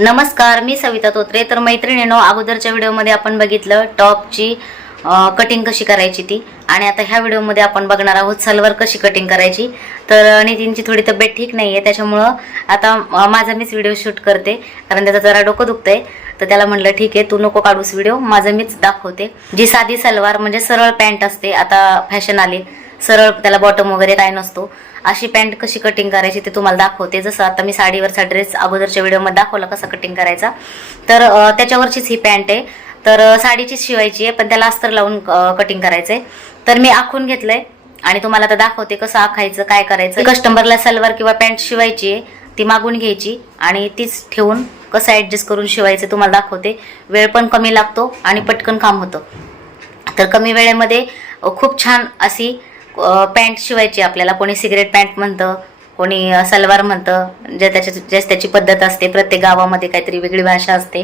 नमस्कार मी सविता तोत्रे. तर मैत्रिणीनो अगोदरच्या व्हिडिओमध्ये आपण बघितलं टॉपची कटिंग कशी करायची ती. आणि आता ह्या व्हिडिओमध्ये आपण बघणार आहोत सलवार कशी कटिंग करायची. तर नितीनची थोडी तब्येत ठीक नाही आहे त्याच्यामुळं आता माझा मीच व्हिडिओ शूट करते. कारण त्याचं जरा डोकं दुखतंय. तर त्याला म्हटलं ठीक आहे तू नको काढूस व्हिडिओ माझं मीच दाखवते. जी साधी सलवार म्हणजे सरळ पॅन्ट असते आता फॅशन आली. सरळ त्याला बॉटम वगैरे काय नसतो. अशी पॅन्ट कशी कटिंग करायची ते तुम्हाला दाखवते. जसं आता मी साडीवरचा ड्रेस अगोदरच्या व्हिडिओमध्ये दाखवला कसा कटिंग करायचा. तर त्याच्यावरचीच ही पॅन्ट आहे. तर साडीचीच शिवायची आहे पण त्याला अस्तर लावून कटिंग करायचंय. तर मी आखून घेतलंय आणि तुम्हाला आता दाखवते कसं आखायचं काय करायचं. कस्टमरला सलवार किंवा पॅन्ट शिवायची आहे ती मागून घ्यायची आणि तीच ठेवून कसं ॲडजस्ट करून शिवायचं तुम्हाला दाखवते. वेळ पण कमी लागतो आणि पटकन काम होतं. तर कमी वेळेमध्ये खूप छान अशी पॅन्ट शिवायची आपल्याला कोणी सिगरेट पॅन्ट म्हणतं कोणी सलवार म्हणतं ज्या त्याच्या ज्या त्याची पद्धत असते प्रत्येक गावामध्ये काहीतरी वेगळी भाषा असते.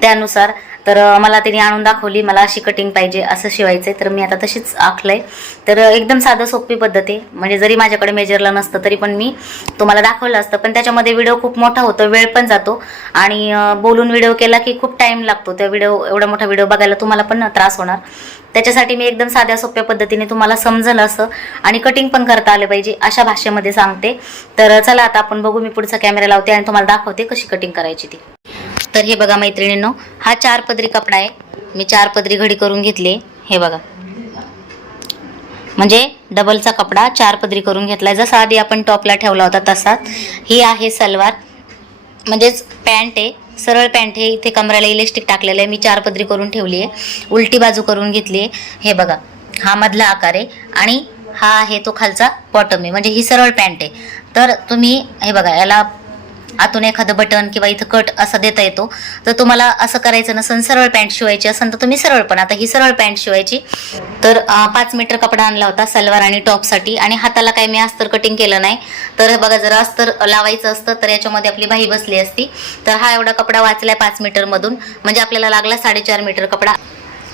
त्यानुसार तर मला तिने आणून दाखवली मला अशी कटिंग पाहिजे असं शिवायचंय. तर मी आता तशीच आखलंय. तर एकदम साधं सोपी पद्धत आहे. म्हणजे जरी माझ्याकडे मेजरला नसतं तरी पण मी तुम्हाला दाखवलं असतं. पण त्याच्यामध्ये व्हिडिओ खूप मोठा होतो वेळ पण जातो. आणि बोलून व्हिडिओ केला की खूप टाइम लागतो. त्या व्हिडिओ एवढा मोठा व्हिडिओ बघायला तुम्हाला पण त्रास होणार. त्याच्यासाठी मी एकदम साध्या सोप्या पद्धतीने तुम्हाला समजलं असं. आणि कटिंग पण करता आलं पाहिजे अशा भाषेमध्ये सांगते. तर चला आता आपण बघू मी पुढचा कॅमेरा लावते आणि तुम्हाला दाखवते कशी कटिंग करायची ती. तर हे बघा मैत्रिणींनो हा चार पदरी कपडा आहे. मी चार पदरी घडी करून घेतली. हे बघा. म्हणजे डबलचा कपडा चार पदरी करून घेतलाय. जसा आधी आपण टॉपला ठेवला होता तसाच. ही आहे सलवार. म्हणजेच पॅन्ट आहे. सरळ पॅन्ट हे इथे कमराला इलेस्टिक टाकलेलं आहे. मी चार पदरी करून ठेवली आहे. उलटी बाजू करून घेतली आहे. हे बघा. हा मधला आकार आहे. आणि हा आहे तो खालचा बॉटम आहे. म्हणजे ही सरळ पॅन्ट आहे. तर तुम्ही हे बघा याला आतून एखादं बटन किंवा इथं कट असा देता येतो. तर तुम्हाला असं करायचं नसेल सरळ पॅन्ट शिवायची असेल तर तुम्ही सरळ पण आता ही सरळ पॅन्ट शिवायची. तर पाच मीटर कपडा आणला होता सलवार आणि टॉपसाठी आणि हाताला काही मी अस्तर कटिंग केलं नाही. तर बघा जर अस्तर लावायचं असतं तर याच्यामध्ये आपली बाही बसली असती. तर हा एवढा कपडा वाचलाय पाच मीटरमधून म्हणजे आपल्याला लागला साडेचार मीटर कपडा.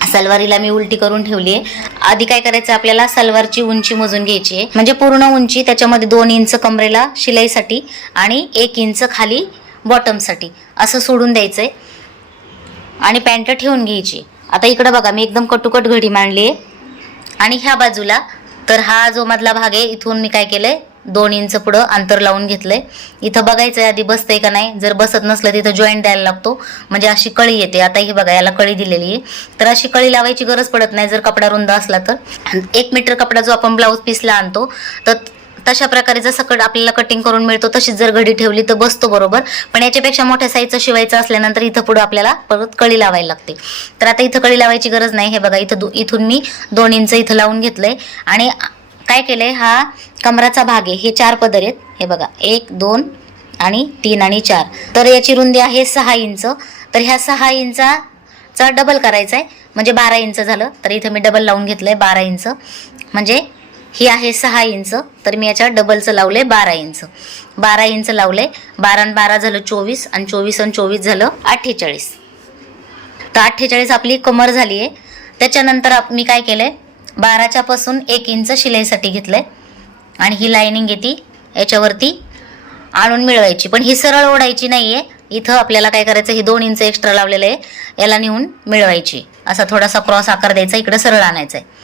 सलवारीला मी उलटी करून ठेवली आहे. आधी काय करायचं आपल्याला सलवारची उंची मोजून घ्यायची आहे. म्हणजे पूर्ण उंची त्याच्यामध्ये दोन इंच कमरेला शिलाईसाठी आणि एक इंच खाली बॉटमसाठी. असं सोडून द्यायचं आहे आणि पॅन्ट ठेवून घ्यायची. आता इकडं बघा मी एकदम कटुकट घडी मांडली आहे. आणि ह्या बाजूला तर हा जो मधला भाग आहे इथून मी काय केलंय? दोन इंच पुढं अंतर लावून घेतलंय. इथं बघायचं आधी बसतंय का नाही? जर बसत नसलं तिथं जॉईंट द्यायला लागतो. म्हणजे अशी कळी येते. आता ही बघा याला कळी दिलेली आहे. तर अशी कळी लावायची गरज पडत नाही जर कपडा रुंद असला तर. एक मीटर कपडा जो आपण ब्लाऊज पीसला आणतो तर तशा प्रकारे जसं कट आपल्याला कटिंग करून मिळतो तशीच जर घडी ठेवली तर बसतो बरोबर. पण याच्यापेक्षा मोठ्या साईजचं शिवायचं असल्यानंतर इथं पुढं आपल्याला परत कळी लावायला लागते. तर आता इथं कळी लावायची गरज नाही. हे बघा इथं इथून मी दोन इंच इथं लावून घेतलंय. आणि काय केलंय? हा कमराचा भाग आहे. हे चार पदर आहेत. हे बघा. एक दोन आणि तीन आणि चार. तर याची रुंदी आहे सहा इंच. तर ह्या सहा इंचाचा डबल करायचा आहे म्हणजे बारा इंच झालं. तर इथं मी डबल लावून घेतलंय बारा इंच. म्हणजे ही आहे सहा इंच. तर मी याच्या डबलचं लावलंय बारा इंच. बारा इंच लावलंय. बारा आणि बारा झालं चोवीस आणि चोवीस आणि चोवीस झालं अठ्ठेचाळीस. तर अठ्ठेचाळीस आपली कमर झाली आहे त्याच्यानंतर आप- मी काय केलंय? बाराच्या पासून एक इंच शिलाईसाठी घेतलंय. आणि ही लाईनिंग येते याच्यावरती आणून मिळवायची. पण ही सरळ ओढायची नाही आहे इथं आपल्याला काय करायचं हे दोन इंच एक्स्ट्रा लावलेलं आहे. याला नेऊन मिळवायची. असा थोडासा क्रॉस आकार द्यायचा इकडं सरळ आणायचा आहे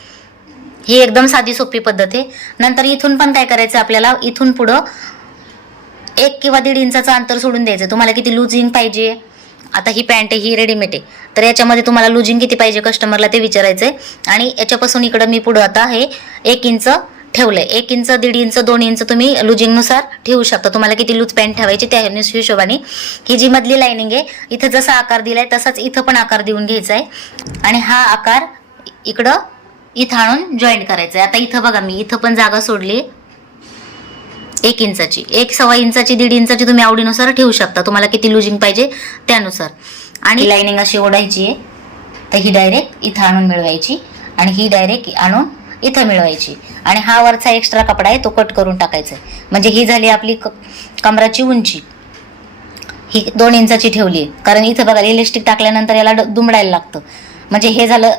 ही एकदम साधी सोपी पद्धत आहे. नंतर इथून पण काय करायचं आपल्याला इथून पुढं एक किंवा दीड इंचाचं अंतर सोडून द्यायचं. तुम्हाला किती लुजिंग पाहिजे आता ही पॅन्ट आहे ही रेडीमेड आहे. तर याच्यामध्ये तुम्हाला लुजिंग किती पाहिजे कस्टमरला ते विचारायचंय. आणि याच्यापासून इकडं मी पुढं आता हे एक इंच ठेवलंय. एक इंच दीड इंच दोन इंच तुम्ही लुजिंगनुसार ठेवू शकता. तुम्हाला किती लूज पॅन्ट ठेवायची त्या हिशोबाने. ही जी मधली लाईनिंग आहे इथं जसा आकार दिलाय तसाच इथं पण आकार देऊन घ्यायचा आहे आणि हा आकार इकडं इथं आणून जॉईंट करायचा आहे आता इथं बघा मी इथं पण जागा सोडली एक इंचाची एक सव्वा इंचाची दीड इंचाची तुम्ही आवडीनुसार ठेवू शकता. तुम्हाला किती लुजिंग पाहिजे त्यानुसार. आणि लाईनिंग अशी ओढायची आहे. तर ही डायरेक्ट इथं आणून मिळवायची आणि ही डायरेक्ट आणून इथं मिळवायची. आणि हा वरचा एक्स्ट्रा कपडा आहे तो कट करून टाकायचा आहे. म्हणजे ही झाली आपली क- कमराची उंची. ही दोन इंचाची ठेवली आहे. कारण इथं बघा इलेस्टिक टाकल्यानंतर याला ड- दुमडायला लागतं. म्हणजे हे झालं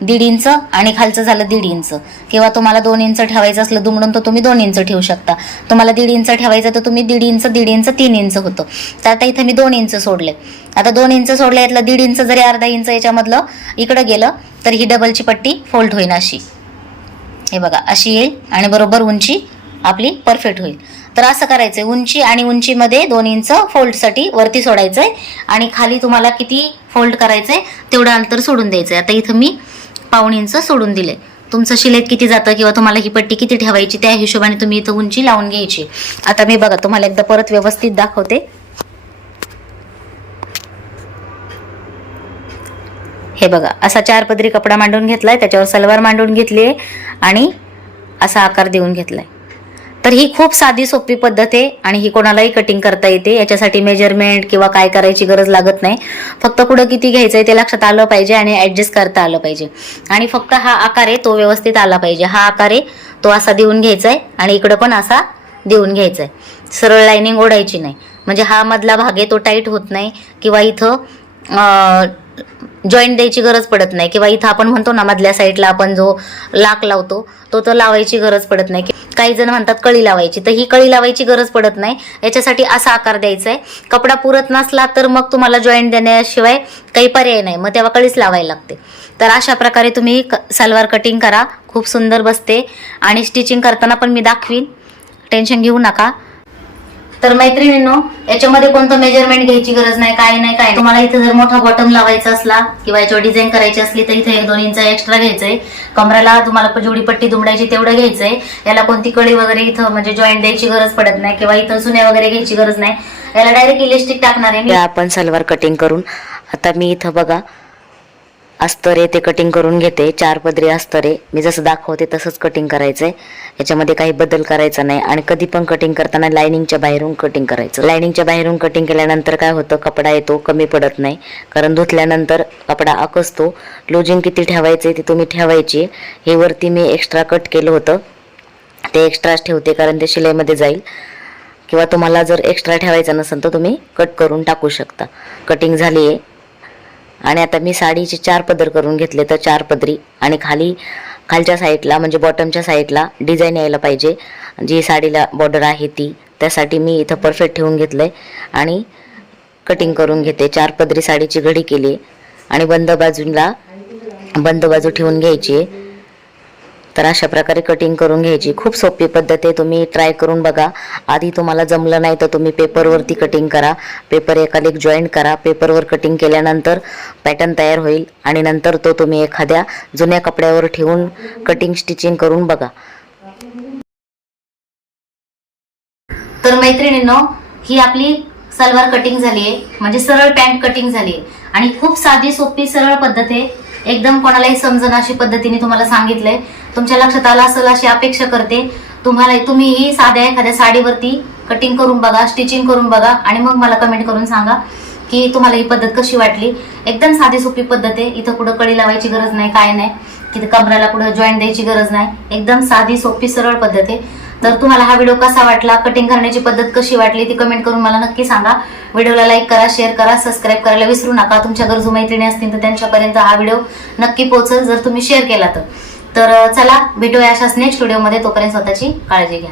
दीड इंच आणि खालचं झालं दीड इंच. किंवा तुम्हाला दोन इंच ठेवायचं असलं दुमडून तर तुम्ही दोन इंच ठेवू शकता. तुम्हाला दीड इंच ठेवायचं तर तुम्ही दीड इंच दीड इंच तीन इंच होतं. तर आता इथं मी दोन इंच सोडले. आता दोन इंच सोडले यातलं दीड इंच जरी अर्धा इंच याच्यामधलं इकडं गेलं तर ही डबलची पट्टी फोल्ड होईल अशी. हे बघा अशी येईल आणि बरोबर उंची आपली परफेक्ट होईल. तर असं करायचंय उंची आणि उंचीमध्ये दोन इंच फोल्डसाठी वरती सोडायचंय आणि खाली तुम्हाला किती फोल्ड करायचंय तेवढं अंतर सोडून द्यायचंय. आता इथं मी पाऊण इंच सोडून दिले तुमचं शिलेत किती जातं किंवा तुम्हाला ही पट्टी किती ठेवायची त्या हिशोबाने तुम्ही इथं उंची लावून घ्यायची. आता मी बघा तुम्हाला एकदा परत व्यवस्थित दाखवते. हे बघा असा चार पदरी कपडा मांडून घेतलाय त्याच्यावर सलवार मांडून घेतली आहे आणि असा आकार देऊन घेतलाय. तर ही खूप साधी सोपी पद्धत आहे आणि ही कोणालाही कटिंग करता येते. याच्यासाठी मेजरमेंट किंवा काय करायची गरज लागत नाही. फक्त कुठं किती घ्यायचंय ते लक्षात आलं पाहिजे आणि ऍडजस्ट करता आलं पाहिजे. आणि फक्त हा आकार आहे तो व्यवस्थित आला पाहिजे. हा आकार आहे तो असा देऊन घ्यायचा आहे आणि इकडं पण असा देऊन घ्यायचा आहे सरळ लाईनिंग ओढायची नाही. म्हणजे हा मधला भाग आहे तो टाईट होत नाही. किंवा इथं जॉईंट द्यायची गरज पडत नाही. किंवा इथं आपण म्हणतो ना मधल्या साईडला आपण जो लाक लावतो तो तर लावायची गरज पडत नाही. काही जण म्हणतात कळी लावायची तर ही कळी लावायची गरज पडत नाही. याच्यासाठी असा आकार द्यायचा आहे कपडा पुरत नसला तर मग तुम्हाला जॉईंट देण्याशिवाय काही पर्याय नाही. मग तेव्हा कळीच लावायला लागते. तर अशा प्रकारे तुम्ही क सलवार कटिंग करा. खूप सुंदर बसते. आणि स्टिचिंग करताना पण मी दाखवीन. टेन्शन घेऊ नका. तर मैत्रिणींनो याच्यामध्ये कोणतं मेजरमेंट घ्यायची गरज नाही काय नाही काय तुम्हाला इथे जर मोठा बॉटम लावायचा असला किंवा याच्यावर डिझाईन करायची असली तर इथे एक दोन इंच एक्स्ट्रा घ्यायचंय. कमराला तुम्हाला जेवढी पट्टी दुमडायची तेवढं घ्यायचंय. याला कोणती कळी वगैरे इथं म्हणजे जॉईंट द्यायची गरज पडत नाही किंवा इथं सुन्या वगैरे घ्यायची गरज नाही. याला डायरेक्ट इलेस्टिक टाकणार आहे आपण सलवार कटिंग करून. आता मी इथं बघा अस्तरे ते कटिंग करून घेते. चार पदरी अस्तरे. मी जसं दाखवते तसंच कटिंग करायचंय. याच्यामध्ये काही बदल करायचा नाही. आणि कधी पण कटिंग करताना लायनिंगच्या बाहेरून कटिंग करायचं. लायनिंगच्या बाहेरून कटिंग केल्यानंतर काय होतं? कपडा येतो कमी पडत नाही. कारण धुतल्यानंतर कपडा आकसतो. लोजिंग किती ठेवायचे ते तुम्ही ठेवायची. हे वरती मी एक्स्ट्रा कट केलं होतं. ते एक्स्ट्राच ठेवते कारण ते शिलाईमध्ये जाईल. किंवा तुम्हाला जर एक्स्ट्रा ठेवायचं नसेल तर तुम्ही कट करून टाकू शकता. कटिंग झाली आहे आणि आता मी साडीचे चार पदर करून घेतले तर चार पदरी. आणि खाली खालच्या साईडला म्हणजे बॉटमच्या साईडला डिझाईन यायला पाहिजे. जी साडीला बॉर्डर आहे ती त्यासाठी मी इथं परफेक्ट ठेवून घेतलं आहे आणि कटिंग करून घेते. चार पदरी साडीची घडी केली. आणि बंद बाजूला बंद बाजू ठेवून घ्यायची आहे. तर अशा प्रकारे कटिंग करून घ्यायची. खूप सोपी पद्धत आहे. तुम्ही ट्राय करून बघा. आधी तुम्हाला जमलं नाही तर तुम्ही पेपरवरती कटिंग करा. पेपर एखादे एक जॉईंट करा. पेपरवर कटिंग केल्यानंतर पॅटर्न तयार होईल आणि नंतर तो तुम्ही एखाद्या जुन्या कपड्यावर ठेवून कटिंग स्टिचिंग करून बघा. तर मैत्रिणींनो ही आपली सलवार कटिंग झाली आहे. म्हणजे सरळ पॅन्ट कटिंग झाली आहे. आणि खूप साधी सोपी सरळ पद्धत आहे. एकदम कोणालाही समजण अशी पद्धतीने तुम्हाला सांगितलंय. तुमच्या लक्षात आलं असेल अशी अपेक्षा करते. तुम्हाला तुम्ही ही साध्या एखाद्या साडीवरती कटिंग करून बघा स्टिचिंग करून बघा आणि मग मला कमेंट करून सांगा की तुम्हाला ही पद्धत कशी वाटली. एकदम साधी सोपी पद्धत आहे. इथं कुठं कडी लावायची गरज नाही काय नाही. तिथं कमराला कुठं जॉईंट द्यायची गरज नाही. एकदम साधी सोपी सरळ पद्धत आहे. तर तुम्हाला हा व्हिडिओ कसा वाटला? कटिंग करण्याची पद्धत कशी वाटली? ती कमेंट करून मला नक्की सांगा. व्हिडिओला लाईक करा शेअर करा सबस्क्राईब करायला विसरू नका. तुमच्या गरजू मैत्रिणी असतील तर त्यांच्यापर्यंत हा व्हिडिओ नक्की पोहोचल जर तुम्ही शेअर केला तर. तर चला भेटूया अशाच नेक्स्ट व्हिडिओमध्ये तोपर्यंत स्वतःची काळजी घ्या.